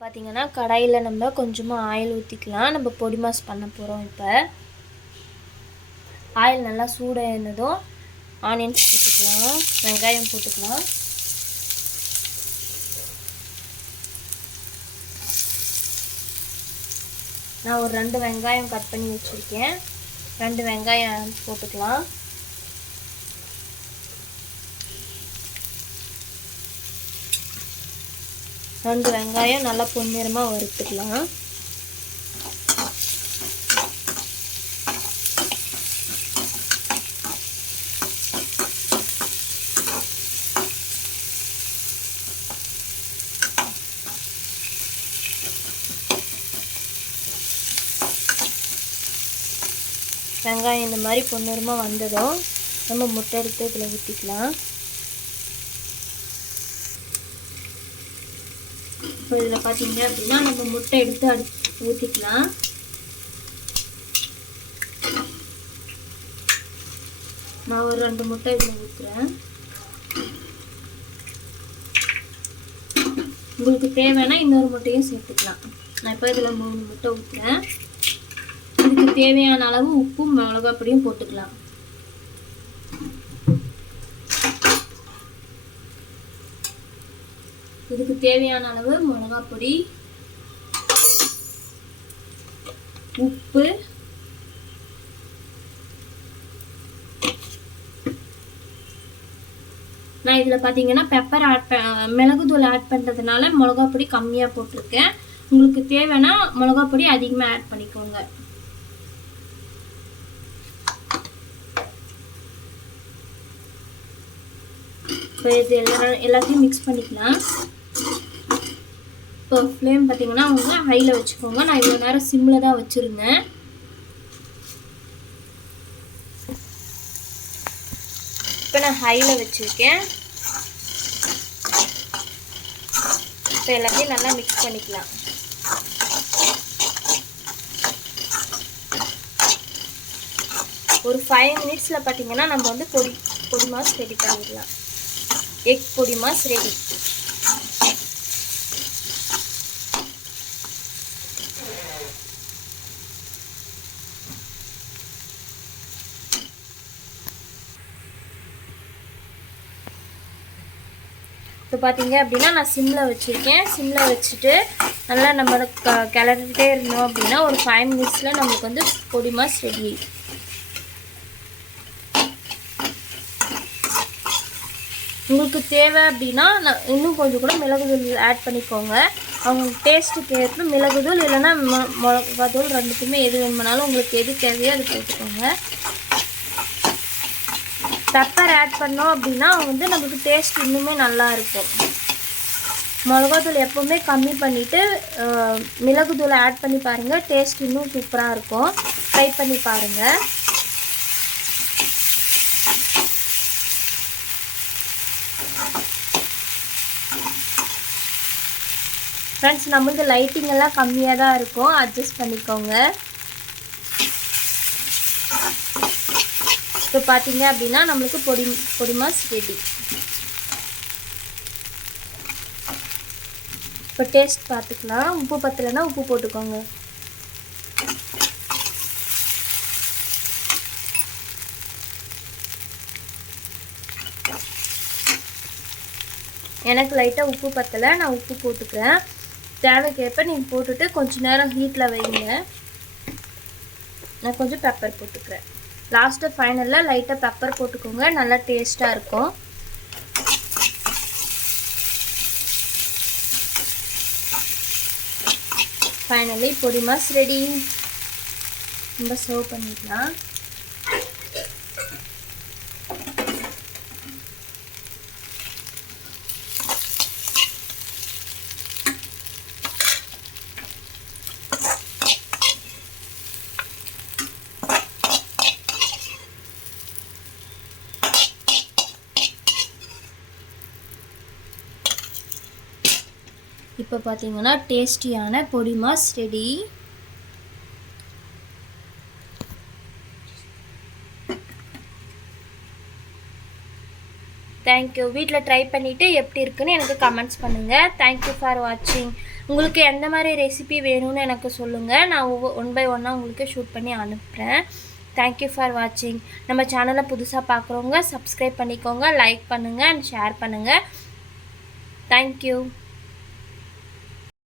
பார்த்திங்கன்னா கடாயில் நம்ம கொஞ்சமாக ஆயில் ஊற்றிக்கலாம் நம்ம பொடி மாஸ் பண்ண போகிறோம் இப்போ. ஆயில் நல்லா சூடானதும் ஆனியன்ஸ் போட்டுக்கலாம் வெங்காயம் போட்டுக்கலாம். நான் ஒரு ரெண்டு வெங்காயம் கட் பண்ணி வச்சுருக்கேன். ரெண்டு வெங்காயம் போட்டுக்கலாம். ரெண்டு வெங்காயம் நல்லா பொன்னிறமாக வறுத்துக்கலாம். வெங்காயம் இந்த மாதிரி பொன்னிறமாக வந்ததும் நம்ம முட்டை எடுத்து இதில் ஊற்றிக்கலாம் இப்போ இதில் பார்த்தீங்க அப்படின்னா நம்ம முட்டை எடுத்து அடி ஊற்றிக்கலாம் நான் ஒரு ரெண்டு முட்டை இதில் ஊற்றுறேன் உங்களுக்கு தேவைன்னா இன்னொரு முட்டையும் சேர்த்துக்கலாம். நான் இப்போ இதில் மூணு முட்டை ஊற்றுறேன் இதுக்கு தேவையான அளவு உப்பும் மிளகாப்பொடியும் போட்டுக்கலாம். இதுக்கு தேவையான அளவு மிளகாப்பொடி உப்பு நான் இதில் பார்த்தீங்கன்னா பெப்பர் ஆட் ப மிளகுத்தூள் ஆட் பண்ணுறதுனால மிளகா பொடி கம்மியாக போட்டிருக்கேன். உங்களுக்கு தேவைன்னா மிளகா பொடி அதிகமாக ஆட் பண்ணிக்கோங்க. இப்போ இது எல்லா எல்லாத்தையும் மிக்ஸ் பண்ணிக்கலாம். இப்போ ஃப்ளேம் பார்த்தீங்கன்னா அவங்க ஹையில் வச்சுக்கோங்க. நான் இவ்வளோ நேரம் சிம்மில் தான் வச்சுருந்தேன். இப்போ நான் ஹையில் வச்சுருக்கேன். இப்போ எல்லாத்தையும் நல்லா மிக்ஸ் பண்ணிக்கலாம். ஒரு ஃபைவ் மினிட்ஸில் பார்த்தீங்கன்னா நம்ம வந்து பொடி பொடி மாஸ் ரெடி பண்ணிடலாம். எக் பொடி மாஸ் ரெடி இப்போ பார்த்தீங்க அப்படின்னா நான் சிம்மில் வச்சுருக்கேன். சிம்மில் வச்சுட்டு நல்லா நம்ம கிளறிட்டே இருந்தோம் அப்படின்னா ஒரு ஃபைவ் மினிட்ஸில் நம்மளுக்கு வந்து பொடி மாஸ் ரெடி உங்களுக்கு தேவை அப்படின்னா நான் இன்னும் கொஞ்சம் கூட மிளகுதூள் ஆட் பண்ணிக்கோங்க. அவங்க டேஸ்ட்டுக்கு ஏற்ப மிளகுதூள் இல்லைன்னா மொ மிளகாத்தூள் ரெண்டுத்துமே எது வேணுமானாலும் உங்களுக்கு எது தேவையோ அது போட்டுக்கோங்க பெப்பர் ஆட் பண்ணோம் அப்படின்னா வந்து நமக்கு டேஸ்ட் இன்னுமே நல்லா இருக்கும். மிளகாத்தூள் எப்போவுமே கம்மி பண்ணிவிட்டு மிளகுத்தூளை ஆட் பண்ணி பாருங்கள் டேஸ்ட் இன்னும் சூப்பராக இருக்கும். ட்ரை பண்ணி பாருங்கள் ஃப்ரெண்ட்ஸ் நம்மளுக்கு லைட்டிங் எல்லாம் கம்மியாக தான் இருக்கும். அட்ஜஸ்ட் பண்ணிக்கோங்க. இப்போ பார்த்தீங்க அப்படின்னா நம்மளுக்கு பொடி பொடிமாஸ் ரெடி இப்போ டேஸ்ட் பார்த்துக்கலாம். உப்பு பத்தலைன்னா உப்பு போட்டுக்கோங்க. எனக்கு லைட்டாக உப்பு பற்றலை நான் உப்பு போட்டுக்கிறேன். தேவைக்கேற்ப நீங்கள் போட்டுட்டு கொஞ்சம் நேரம் ஹீட்டில் வைங்க. நான் கொஞ்சம் பெப்பர் போட்டுக்கிறேன். லாஸ்ட்டு ஃபைனலில் லைட்டாக பெப்பர் போட்டுக்கோங்க நல்லா டேஸ்ட்டாக இருக்கும். ஃபைனலி பொடி மாஸ் ரெடி நம்ம சர்வ் பண்ணிக்கலாம் இப்போ பார்த்தீங்கன்னா டேஸ்டியான பொடி மாஸ் ரெடி தேங்க்யூ வீட்டில் ட்ரை பண்ணிவிட்டு எப்படி இருக்குன்னு எனக்கு கமெண்ட்ஸ் பண்ணுங்கள் தேங்க்யூ ஃபார் வாட்சிங் உங்களுக்கு எந்த மாதிரி ரெசிபி வேணும்னு எனக்கு சொல்லுங்கள் நான் ஒவ்வொரு ஒன் பை ஒன்னாக உங்களுக்கு ஷூட் பண்ணி அனுப்புகிறேன் தேங்க்யூ ஃபார் வாட்சிங் நம்ம சேனலை புதுசாக பார்க்குறவங்க சப்ஸ்கிரைப் பண்ணிக்கோங்க லைக் பண்ணுங்கள் அண்ட் ஷேர் பண்ணுங்கள் தேங்க்யூ